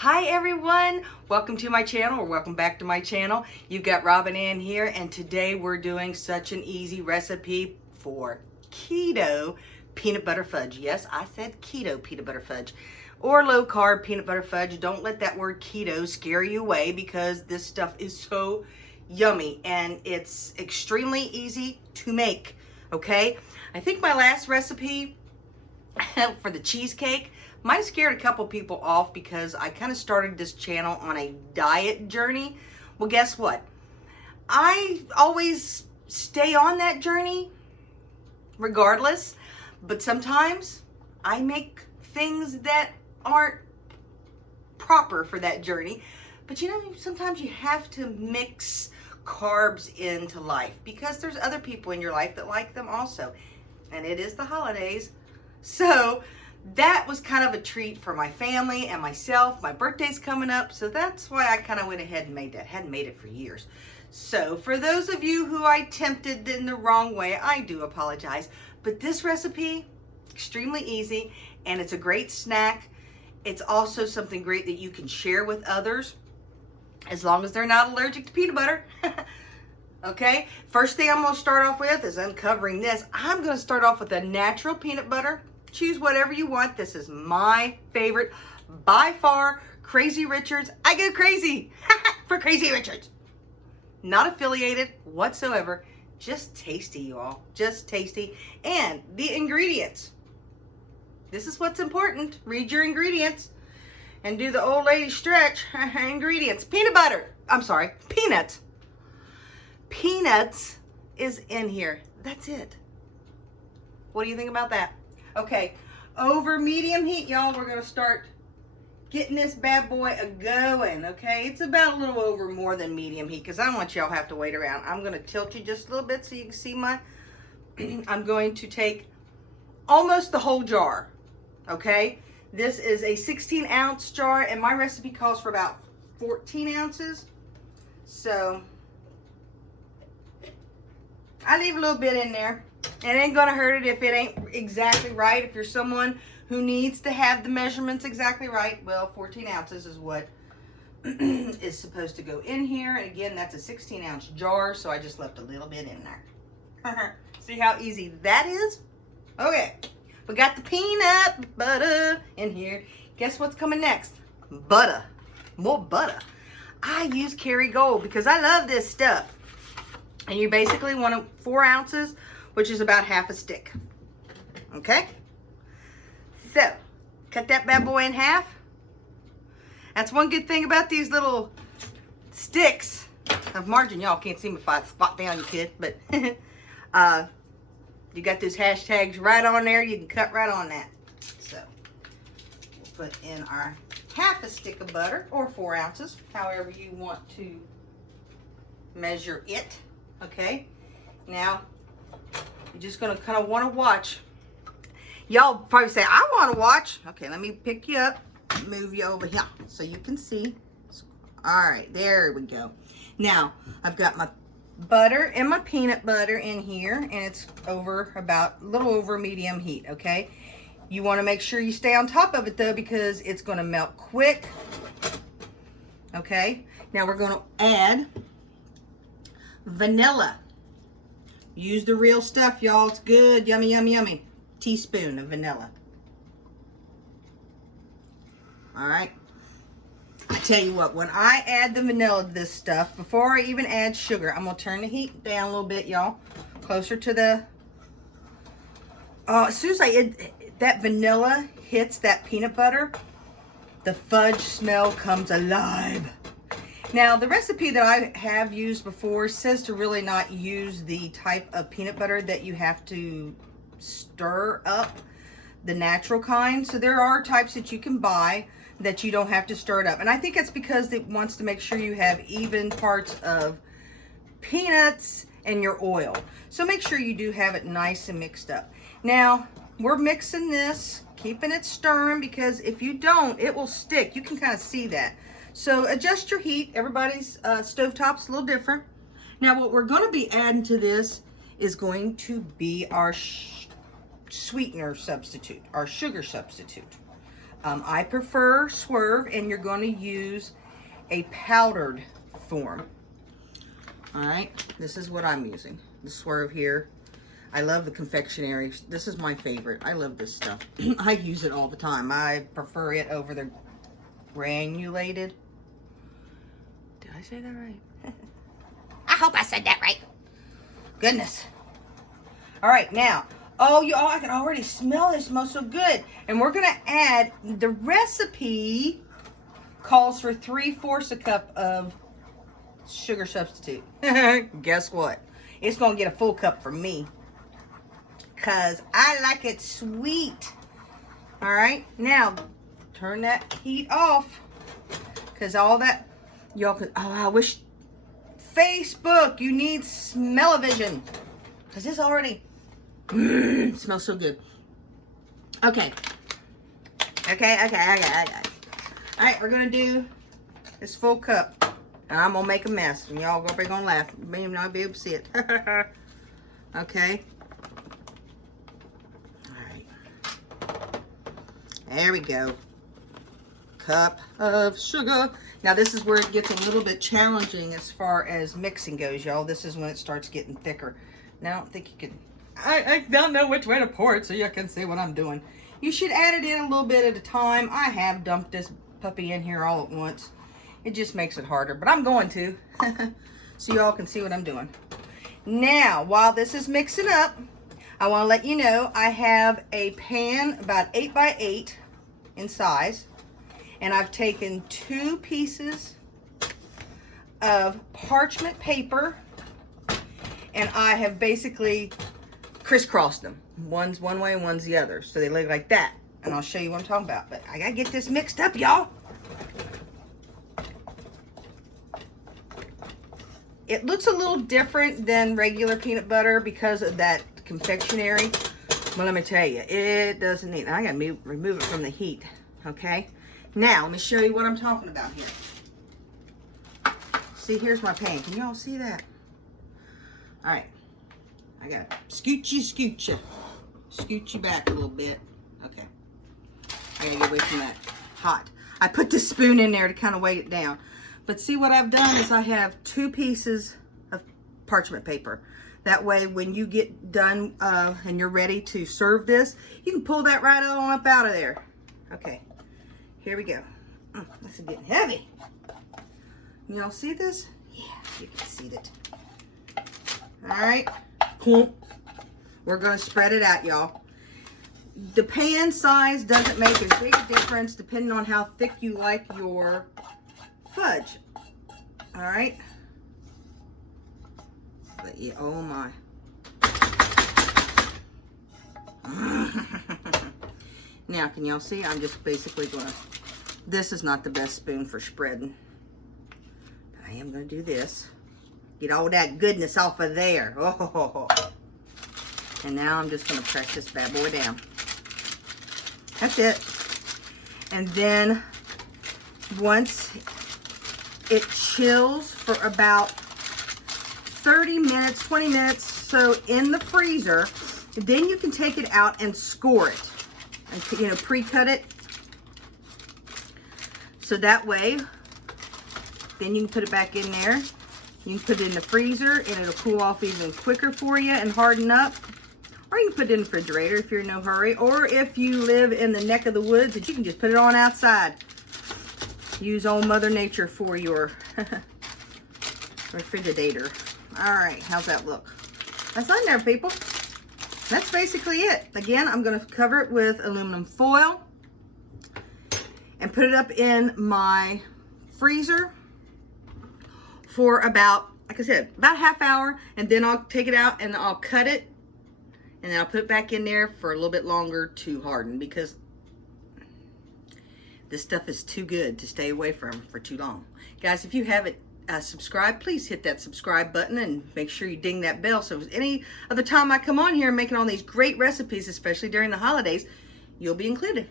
Hi everyone, welcome to my channel, or welcome back to my channel. You've got Robin Ann here, and today we're doing such an easy recipe for keto peanut butter fudge. Yes, I said keto peanut butter fudge, or low carb peanut butter fudge. Don't let that word keto scare you away, because this stuff is so yummy and it's extremely easy to make. Okay, I think my last recipe for the cheesecake might have scared a couple people off, because I kind of started this channel on a diet journey. Well, guess what? I always stay on that journey regardless, but sometimes I make things that aren't proper for that journey. But you know, sometimes you have to mix carbs into life, because there's other people in your life that like them also. And it is the holidays. So that was kind of a treat for my family and myself. My birthday's coming up, so that's why I kind of went ahead and made that. Hadn't made it for years. So for those of you who I tempted in the wrong way, I do apologize. But this recipe, extremely easy, and it's a great snack. It's also something great that you can share with others, as long as they're not allergic to peanut butter. Okay, first thing I'm going to start off with is uncovering this. I'm going to start off with a natural peanut butter. Choose whatever you want. This is my favorite by far, Crazy Richards. I go crazy for Crazy Richards. Not affiliated whatsoever. Just tasty, you all. Just tasty. And the ingredients. This is what's important. Read your ingredients and do the old lady stretch. Ingredients. Peanut butter. I'm sorry, peanuts. Peanuts is in here. That's it. What do you think about that? Okay, over medium heat, y'all, we're going to start getting this bad boy a-going, okay? It's about a little over more than medium heat, because I don't want y'all to have to wait around. I'm going to tilt you just a little bit so you can see my... I'm going to take almost the whole jar, okay? This is a 16-ounce jar, and my recipe calls for about 14 ounces. So I leave a little bit in there. It ain't gonna hurt it if it ain't exactly right. If you're someone who needs to have the measurements exactly right, well, 14 ounces is what is supposed to go in here. And again, that's a 16-ounce jar, so I just left a little bit in there. See how easy that is? Okay, we got the peanut butter in here. Guess what's coming next? Butter. More butter. I use Kerrygold because I love this stuff. And you basically want 4 ounces, which is about half a stick. Okay? So, cut that bad boy in half. That's one good thing about these little sticks of margarine. Y'all can't see me if I squat down, you kid. But you got those hashtags right on there. You can cut right on that. So, we'll put in our half a stick of butter, or 4 ounces, however you want to measure it. Okay? Now, you're just going to kind of want to watch. Y'all probably say, I want to watch. Okay, let me pick you up, move you over here so you can see. All right, there we go. Now, I've got my butter and my peanut butter in here, and it's over about a little over medium heat, okay? You want to make sure you stay on top of it, though, because it's going to melt quick. Okay? Now, we're going to add vanilla. Use the real stuff, y'all. It's good. Yummy, yummy, yummy. Teaspoon of vanilla. All right. I tell you what, when I add the vanilla to this stuff, before I even add sugar, I'm going to turn the heat down a little bit, y'all. Closer to the... as soon as that vanilla hits that peanut butter, the fudge smell comes alive. Now, the recipe that I have used before says to really not use the type of peanut butter that you have to stir up, the natural kind. So there are types that you can buy that you don't have to stir it up. And I think it's because it wants to make sure you have even parts of peanuts and your oil. So make sure you do have it nice and mixed up. Now, we're mixing this, keeping it stirring, because if you don't, it will stick. You can kind of see that. So adjust your heat. Everybody's stovetop's a little different. Now what we're going to be adding to this is going to be our sweetener substitute, our sugar substitute. I prefer Swerve, and you're going to use a powdered form. All right, this is what I'm using. The Swerve here. I love the confectionery. This is my favorite. I love this stuff. I use it all the time. I prefer it over the granulated. Did I say that right? I hope I said that right. Goodness. All right, now, oh, y'all, I can already smell this. It smells so good. And we're going to add, the recipe calls for 3/4 a cup of sugar substitute. Guess what? It's going to get a full cup for me, because I like it sweet. All right, now turn that heat off, because all that, y'all could, oh, I wish, Facebook, you need smell-o-vision, because this already smells so good. Okay. All right, we're going to do this full cup. And I'm going to make a mess. And y'all probably going to laugh. You may not be able to see it. Okay. Alright. There we go. Cup of sugar. Now this is where it gets a little bit challenging as far as mixing goes, y'all. This is when it starts getting thicker. Now I don't think you can... I don't know which way to pour it so you can see what I'm doing. You should add it in a little bit at a time. I have dumped this puppy in here all at once. It just makes it harder, but I'm going to, so y'all can see what I'm doing. Now, while this is mixing up, I want to let you know I have a pan about 8 by 8 in size, and I've taken 2 pieces of parchment paper, and I have basically crisscrossed them. One's one way and one's the other, so they look like that, and I'll show you what I'm talking about. But I gotta get this mixed up, y'all. It looks a little different than regular peanut butter because of that confectionery. Well, let me tell you, it doesn't need... I gotta remove it from the heat, okay? Now, let me show you what I'm talking about here. See, here's my pan. Can y'all see that? All right. I gotta scoot you back a little bit. Okay. I gotta get away from that hot. I put the spoon in there to kind of weigh it down. But see, what I've done is I have 2 pieces of parchment paper. That way, when you get done and you're ready to serve this, you can pull that right on up out of there. Okay, here we go. This is getting heavy. Y'all see this? Yeah, you can see it. All right, we're going to spread it out, y'all. The pan size doesn't make as big a difference depending on how thick you like your fudge. All right. But yeah, oh my. Now, can y'all see? I'm just basically gonna, this is not the best spoon for spreading. I am gonna do this. Get all that goodness off of there. Oh. And now I'm just gonna press this bad boy down. That's it. And then once it chills for about 30 minutes, 20 minutes, so in the freezer, then you can take it out and score it. And, you know, pre-cut it. So that way, then you can put it back in there. You can put it in the freezer and it'll cool off even quicker for you and harden up. Or you can put it in the refrigerator if you're in no hurry. Or if you live in the neck of the woods, that you can just put it on outside. Use old Mother Nature for your refrigerator. All right, how's that look? That's on there, people. That's basically it. Again, I'm going to cover it with aluminum foil and put it up in my freezer for about, like I said, about a half hour, and then I'll take it out and I'll cut it, and then I'll put it back in there for a little bit longer to harden, because this stuff is too good to stay away from for too long. Guys, if you haven't subscribed, please hit that subscribe button and make sure you ding that bell, so any other time I come on here making all these great recipes, especially during the holidays, you'll be included.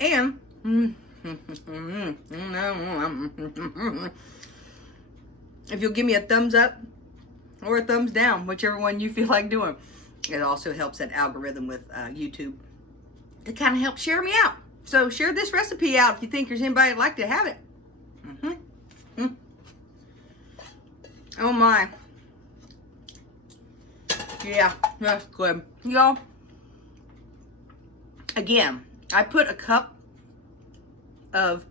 And if you'll give me a thumbs up or a thumbs down, whichever one you feel like doing, it also helps that algorithm with YouTube. to kind of help share me out. So share this recipe out if you think there's anybody that'd like to have it. Oh my. Yeah, that's good. Y'all, again, I put a cup of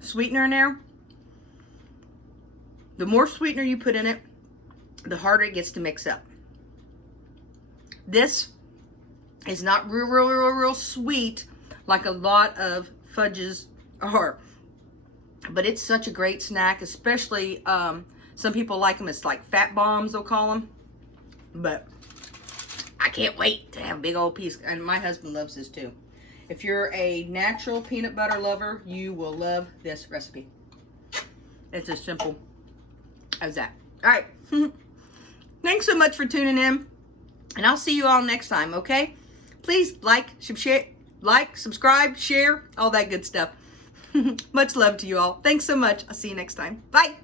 sweetener in there. The more sweetener you put in it, the harder it gets to mix up. This is not real sweet like a lot of fudges are. But it's such a great snack, especially some people like them as like fat bombs, they'll call them. But I can't wait to have a big old piece, and my husband loves this too. If you're a natural peanut butter lover, you will love this recipe. It's as simple as that. All right. Thanks so much for tuning in, and I'll see you all next time, okay? Please like, subscribe, share, all that good stuff. Much love to you all. Thanks so much. I'll see you next time. Bye.